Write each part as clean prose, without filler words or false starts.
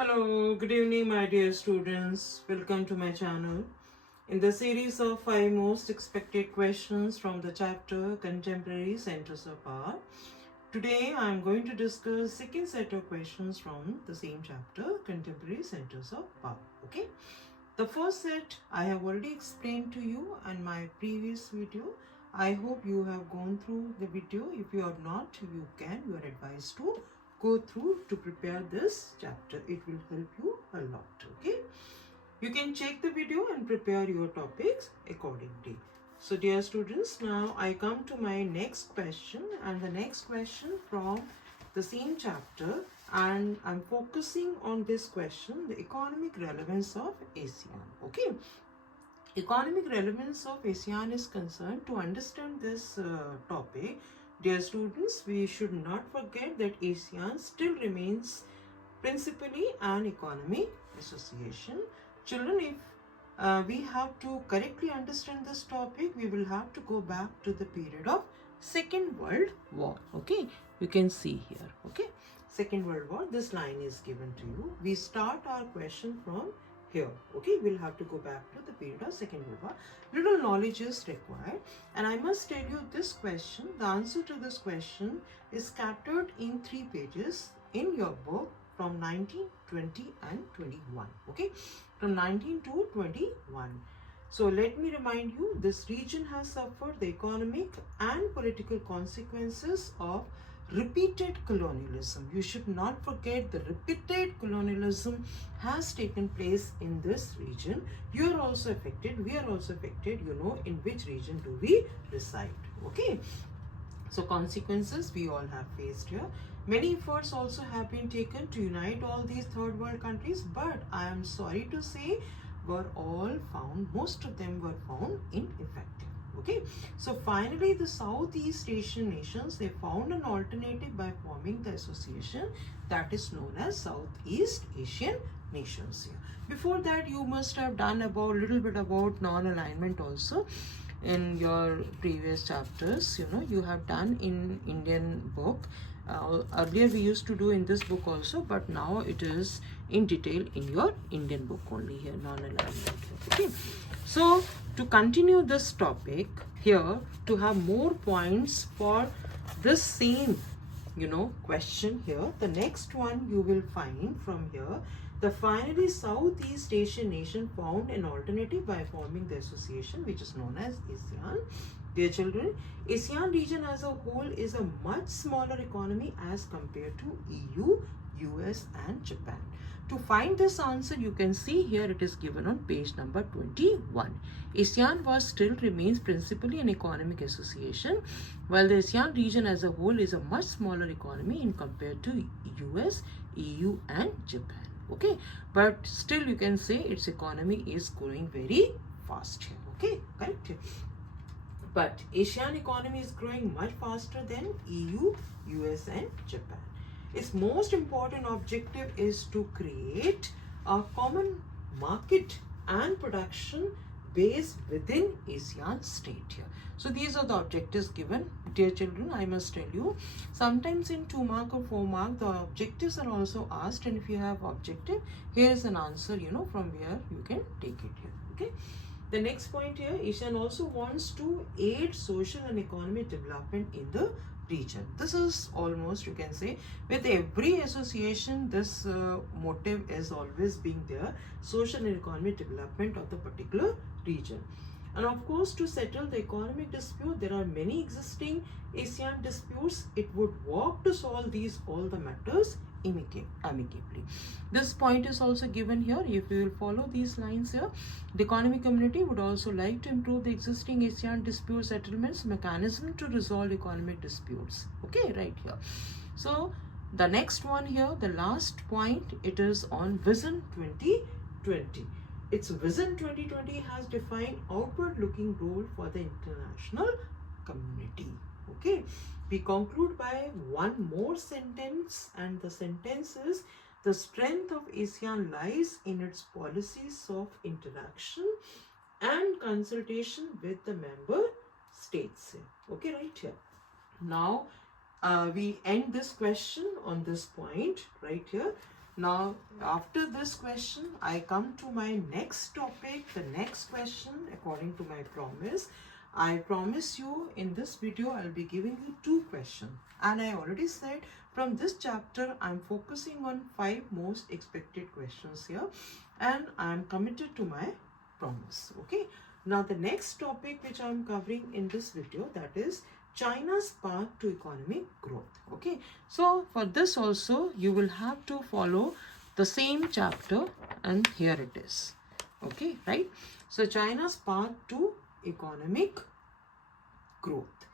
Hello, good evening, my dear students. Welcome to my channel. In the series of 5 most expected questions from the chapter Contemporary Centers of Power, today I am going to discuss second set of questions from the same chapter, Contemporary Centers of Power. Okay. The first set I have already explained to you in my previous video. I hope you have gone through the video. If you have not, you are advised to go through to prepare this chapter. It will help you a lot. Okay. You can check the video and prepare your topics accordingly. So dear students, now I come to my next question, and the next question from the same chapter, and I'm focusing on this question, the economic relevance of ASEAN. Okay. Economic relevance of ASEAN is concerned. To understand this topic, dear students, we should not forget that ASEAN still remains principally an economic association. Children, if we have to correctly understand this topic, we will have to go back to the period of Second World War. Okay, you can see here. Okay, Second World War. This line is given to you. We start our question from here. Okay, we'll have to go back to the period of Second World War. Little knowledge is required, and I must tell you this question. The answer to this question is scattered in 3 pages in your book from 19, 20 and 21. Okay, from 19 to 21. So let me remind you, this region has suffered the economic and political consequences of repeated colonialism. You should not forget the repeated colonialism has taken place in this region. You are also affected, we are also affected. You know in which region do we reside. Okay, so consequences we all have faced here. Many efforts also have been taken to unite all these third world countries, but I am sorry to say most of them were found ineffective. Okay, so finally the Southeast Asian nations, they found an alternative by forming the association that is known as Southeast Asian nations here. Before that, you must have done about little bit about non-alignment also in your previous chapters. You have done in Indian book. Earlier we used to do in this book also, but now it is in detail in your Indian book only here, non-alignment. Okay, so to continue this topic here, to have more points for this same question here, the next one you will find from here. The finally Southeast Asian nation found an alternative by forming the association which is known as ASEAN. Dear children, ASEAN region as a whole is a much smaller economy as compared to EU, US and Japan. To find this answer, you can see here it is given on page number 21. ASEAN still remains principally an economic association, while the ASEAN region as a whole is a much smaller economy in compared to US, EU and Japan. Okay, but still you can say its economy is growing very fast here. Okay, correct. But Asian economy is growing much faster than EU, US and Japan. Its most important objective is to create a common market and production base within ASEAN state here. So these are the objectives given. Dear children, I must tell you, sometimes in 2 mark or 4 mark, the objectives are also asked, and if you have objective, here is an answer, from where you can take it here. Okay. The next point here, ASEAN also wants to aid social and economic development in the region. This is almost, you can say, with every association, this motive is always being there, social and economic development of the particular region. And of course, to settle the economic dispute, there are many existing ASEAN disputes. It would work to solve all the matters amicably. This point is also given here. If you will follow these lines here, the economic community would also like to improve the existing ASEAN dispute settlements mechanism to resolve economic disputes. Okay, right here. So the next one here, the last point, it is on Vision 2020. Its Vision 2020 has defined outward-looking role for the international community. Okay, we conclude by one more sentence, and the sentence is: the strength of ASEAN lies in its policies of interaction and consultation with the member states. Okay, right here. Now we end this question on this point right here. Now, after this question, I come to my next topic, the next question, according to my promise. I promise you in this video, I'll be giving you 2 questions. And I already said from this chapter, I'm focusing on 5 most expected questions here. And I'm committed to my promise. Okay. Now, the next topic which I'm covering in this video, that is China's path to economic growth. Okay, so for this also you will have to follow the same chapter, and here it is. Okay, right? So China's path to economic growth,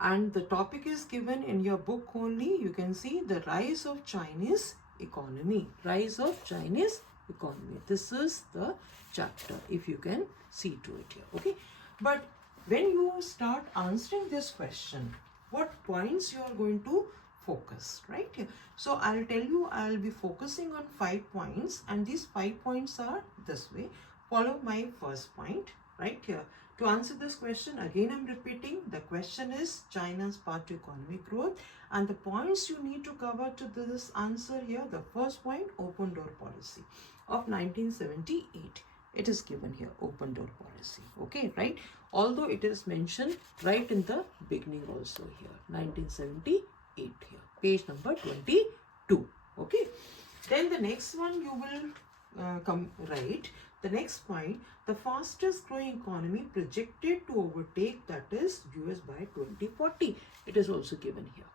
and the topic is given in your book only. You can see the rise of Chinese economy. Rise of Chinese economy. This is the chapter, if you can see to it here. Okay, but when you start answering this question, what points you are going to focus, right here? So I'll tell you, I'll be focusing on 5 points, and these 5 points are this way. Follow my first point right here. To answer this question, again I'm repeating, the question is China's path to economic growth, and the points you need to cover to this answer here. The first point, open door policy of 1978. It is given here, open door policy. Okay, right? Although it is mentioned right in the beginning also here, 1978 here, page number 22. Okay, then the next one you will write the next point, the fastest growing economy projected to overtake, that is US by 2040. It is also given here,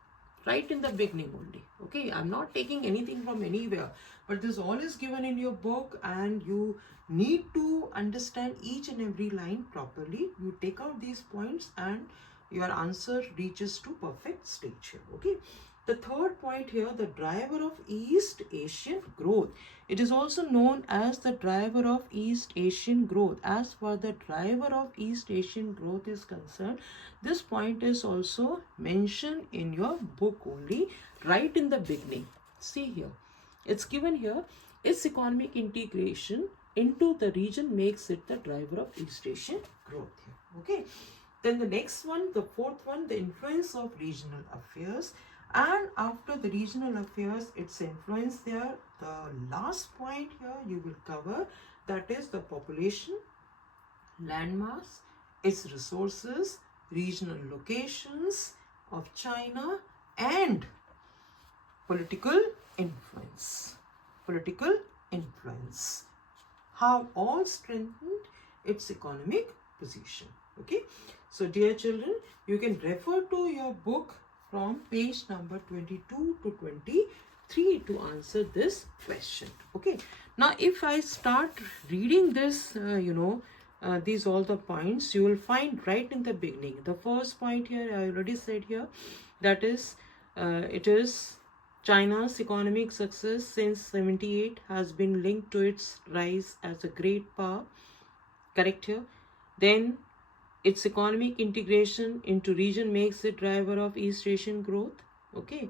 right in the beginning only. Okay, I'm not taking anything from anywhere, but this all is given in your book, and you need to understand each and every line properly. You take out these points and your answer reaches to perfect stage here. Okay, the third point here, the driver of East Asian growth. It is also known as the driver of East Asian growth. As far the driver of East Asian growth is concerned, this point is also mentioned in your book only, right in the beginning. See here, it's given here, its economic integration into the region makes it the driver of East Asian growth here. Okay, then the next one, the fourth one, the influence of regional affairs. And after the regional affairs, its influence there, the last point here you will cover, that is the population, landmass, its resources, regional locations of China, and political influence. Political influence. How all strengthened its economic position. Okay, so dear children, you can refer to your book from page number 22 to 23 to answer this question. Okay, now if I start reading this, these all the points you will find right in the beginning. The first point here I already said here, that is it is China's economic success since 78 has been linked to its rise as a great power. Correct here. Then its economic integration into region makes it driver of East Asian growth. Okay,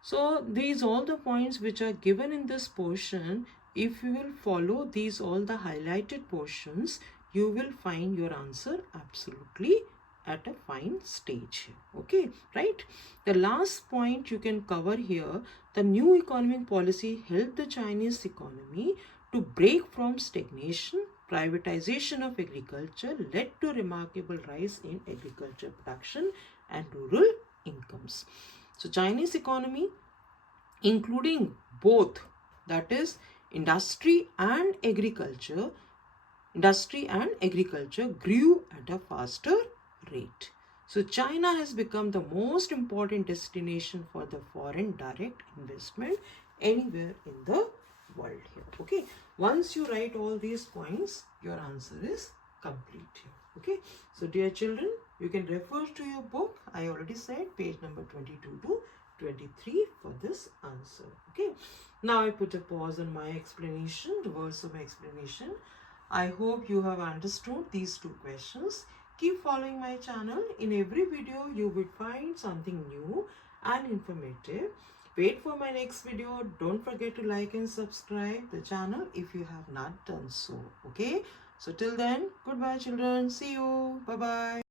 so these all the points which are given in this portion, if you will follow these all the highlighted portions, you will find your answer absolutely at a fine stage. Okay, right? The last point you can cover here, the new economic policy helped the Chinese economy to break from stagnation. Privatization of agriculture led to remarkable rise in agriculture production and rural incomes. So Chinese economy, including both, that is industry and agriculture, grew at a faster rate. So China has become the most important destination for the foreign direct investment anywhere in the world here. Okay, once you write all these points, your answer is complete here. Okay, so dear children, you can refer to your book. I already said page number 22 to 23 for this answer. Okay, now I put a pause on my explanation, the words of my explanation. I hope you have understood these 2 questions. Keep following my channel. In every video, you will find something new and informative. Wait for my next video. Don't forget to like and subscribe the channel if you have not done so. Okay, so till then, goodbye children. See you. Bye bye.